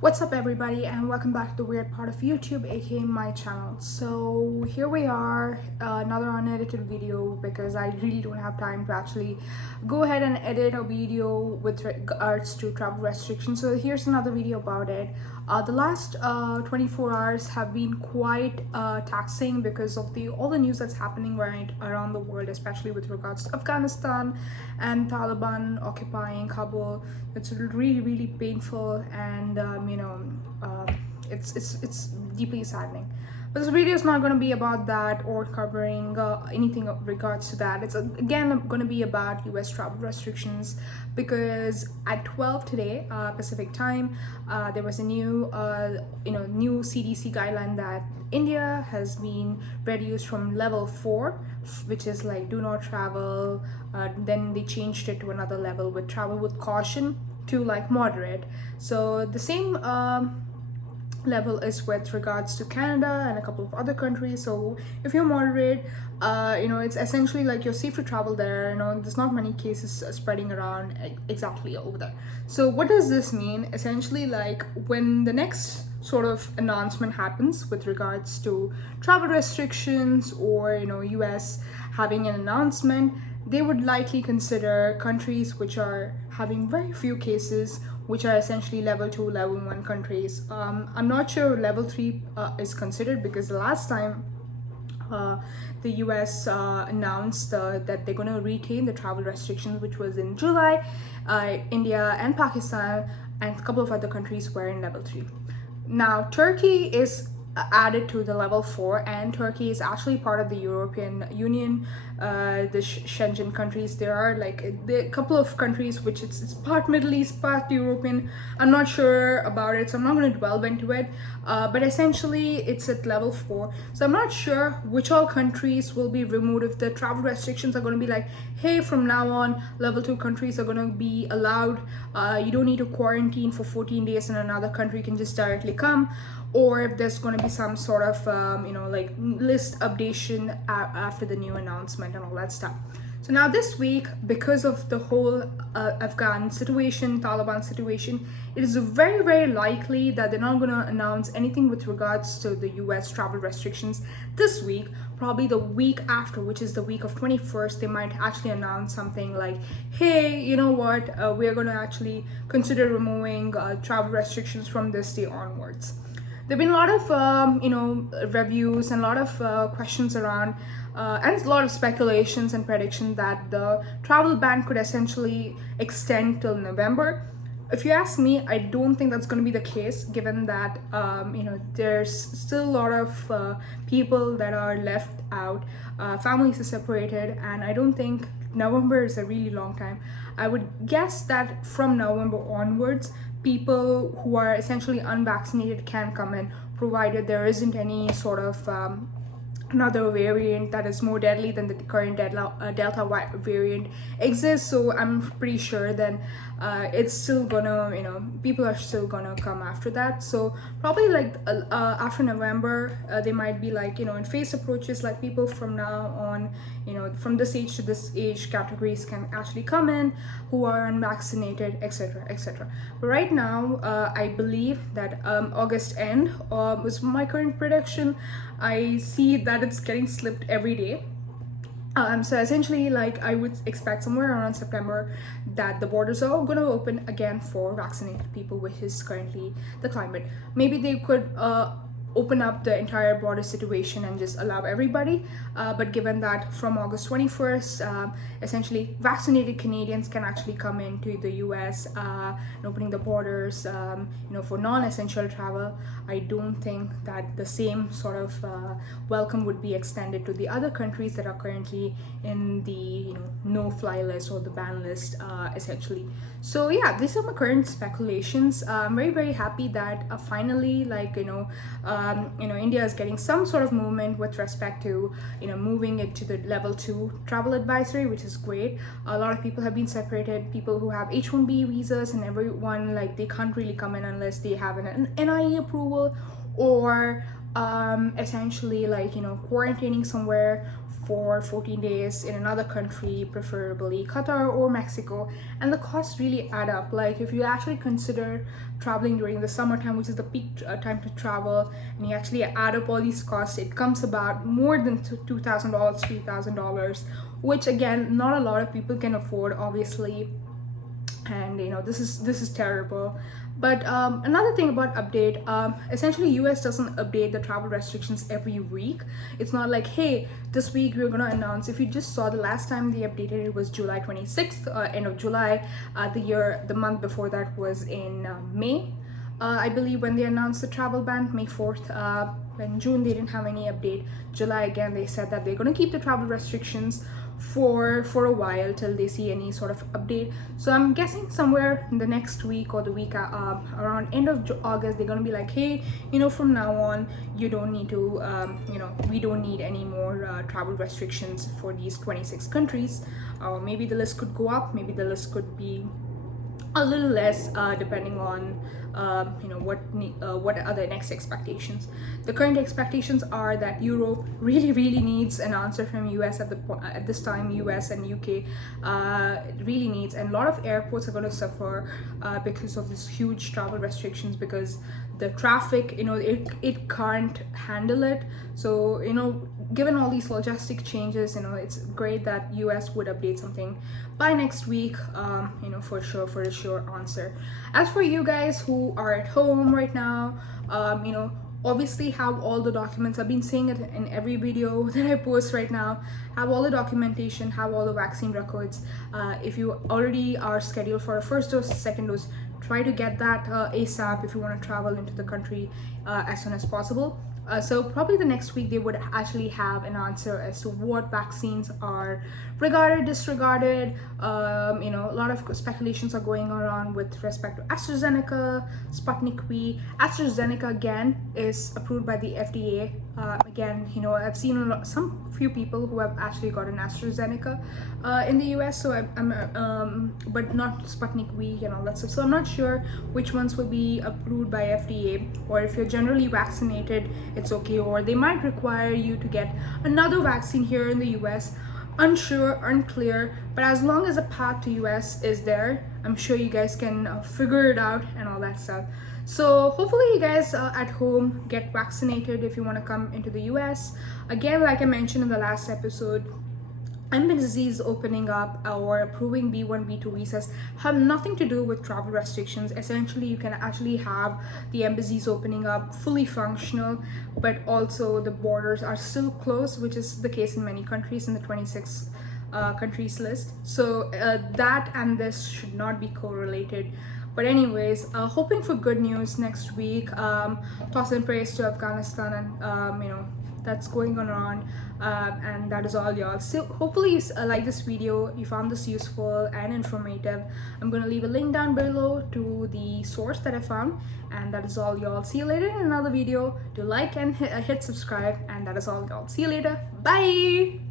What's up everybody, and welcome back to the weird part of YouTube, aka my channel. So here we are, another unedited video, because I really don't have time to actually go ahead and edit a video with regards to travel restrictions. So here's another video about it. The last 24 hours have been quite taxing because of all the news that's happening right around the world, especially with regards to Afghanistan and Taliban occupying Kabul. It's really painful, and it's deeply saddening. But this video is not going to be about that or covering anything of regards to that. It's again going to be about US travel restrictions, because at 12 today Pacific time, there was a new CDC guideline that India has been reduced from level 4, which is like do not travel. Then they changed it to another level with travel with caution to like moderate. So the same level is with regards to Canada and a couple of other countries. So if you're moderate, it's essentially like you're safe to travel there. There's not many cases spreading around exactly over there. So what does this mean? Essentially, like when the next sort of announcement happens with regards to travel restrictions, or US having an announcement, they would likely consider countries which are having very few cases, which are essentially level 2, level 1 countries. I'm not sure level 3 is considered, because the last time the US announced that they're going to retain the travel restrictions, which was in July, India and Pakistan and a couple of other countries were in level 3. Now Turkey is added to the level 4, and Turkey is actually part of the European Union, the Schengen countries. There are like a couple of countries which it's part Middle East, part European. I'm not sure about it, so I'm not going to delve into it, but essentially it's at level 4. So I'm not sure which all countries will be removed. If the travel restrictions are going to be like, hey, from now on level 2 countries are going to be allowed, you don't need to quarantine for 14 days in another country, you can just directly come, or if there's going to be some sort of like list updation after the new announcement and all that stuff. So now this week, because of the whole Afghan situation, Taliban situation, it is very likely that they're not going to announce anything with regards to the US travel restrictions this week. Probably the week after, which is the week of 21st, they might actually announce something like, hey, you know what, we're going to actually consider removing travel restrictions from this day onwards. There have been a lot of reviews and a lot of questions around, and a lot of speculations and predictions that the travel ban could essentially extend till November. If you ask me, I don't think that's going to be the case, given that there's still a lot of people that are left out, families are separated, and I don't think November is a really long time. I would guess that from November onwards, people who are essentially unvaccinated can come in, provided there isn't any sort of another variant that is more deadly than the current Delta variant exists. So I'm pretty sure then it's still gonna, people are still gonna come after that. So probably like after November, they might be like, in phased approaches, like people from now on, from this age to this age categories can actually come in who are unvaccinated, etc. But right now, I believe that August end was my current prediction. I see that it's getting slipped every day. So essentially, like, I would expect somewhere around September that the borders are going to open again for vaccinated people, which is currently the climate. Maybe they could open up the entire border situation and just allow everybody, but given that from August 21st, essentially vaccinated Canadians can actually come into the US, and opening the borders, for non-essential travel, I don't think that the same sort of welcome would be extended to the other countries that are currently in the no-fly list or the ban list, essentially. So yeah, these are my current speculations. I'm very happy that finally, like, India is getting some sort of movement with respect to moving it to the level 2 travel advisory, which is great. A lot of people have been separated, people who have H1B visas and everyone, like, they can't really come in unless they have an NIE approval, or essentially like, you know, quarantining somewhere for 14 days in another country, preferably Qatar or Mexico, and the costs really add up. Like if you actually consider traveling during the summertime, which is the peak time to travel, and you actually add up all these costs, it comes about more than $2,000, $3,000, which again, not a lot of people can afford, obviously. And you know, this is terrible. But another thing about update, essentially US doesn't update the travel restrictions every week. It's not like, hey, this week we're gonna announce. If you just saw, the last time they updated it was July 26th, end of July. The month before that was in May, I believe, when they announced the travel ban, May 4th. In June they didn't have any update. July, again, they said that they're going to keep the travel restrictions for a while till they see any sort of update. So I'm guessing somewhere in the next week or the week around end of August, they're going to be like, hey, you know, from now on you don't need to you know, we don't need any more travel restrictions for these 26 countries. Maybe the list could go up, maybe the list could be a little less, depending on you know, what are the next expectations. The current expectations are that Europe really needs an answer from US at this time. US and UK really needs, and a lot of airports are going to suffer because of this huge travel restrictions, because the traffic, you know, it can't handle it. So, you know, given all these logistic changes, you know, it's great that US would update something by next week, you know, for a sure answer. As for you guys who are at home right now, you know, obviously have all the documents. I've been saying it in every video that I post right now. Have all the documentation, have all the vaccine records. If you already are scheduled for a first dose, second dose, try to get that ASAP if you want to travel into the country as soon as possible. So probably the next week they would actually have an answer as to what vaccines are regarded, disregarded. You know, a lot of speculations are going around with respect to AstraZeneca, Sputnik V. AstraZeneca again is approved by the FDA. Again, you know, I've seen some few people who have actually gotten AstraZeneca in the US, so but not Sputnik V and all that stuff. So I'm not sure which ones will be approved by FDA, or if you're generally vaccinated, it's okay, or they might require you to get another vaccine here in the US. Unsure, unclear, but as long as a path to US is there, I'm sure you guys can figure it out and all that stuff. So hopefully you guys at home get vaccinated if you want to come into the US. Again, like I mentioned in the last episode, embassies opening up or approving B1, B2 visas have nothing to do with travel restrictions. Essentially, you can actually have the embassies opening up fully functional, but also the borders are still closed, which is the case in many countries in the 26 countries list. So that and this should not be correlated. But anyways, hoping for good news next week. Toss and praise to Afghanistan, and you know, that's going on, and that is all, y'all. So hopefully you like this video, you found this useful and informative. I'm gonna leave a link down below to the source that I found, and that is all, y'all. See you later in another video. Do like and hit subscribe, and that is all, y'all. See you later. Bye.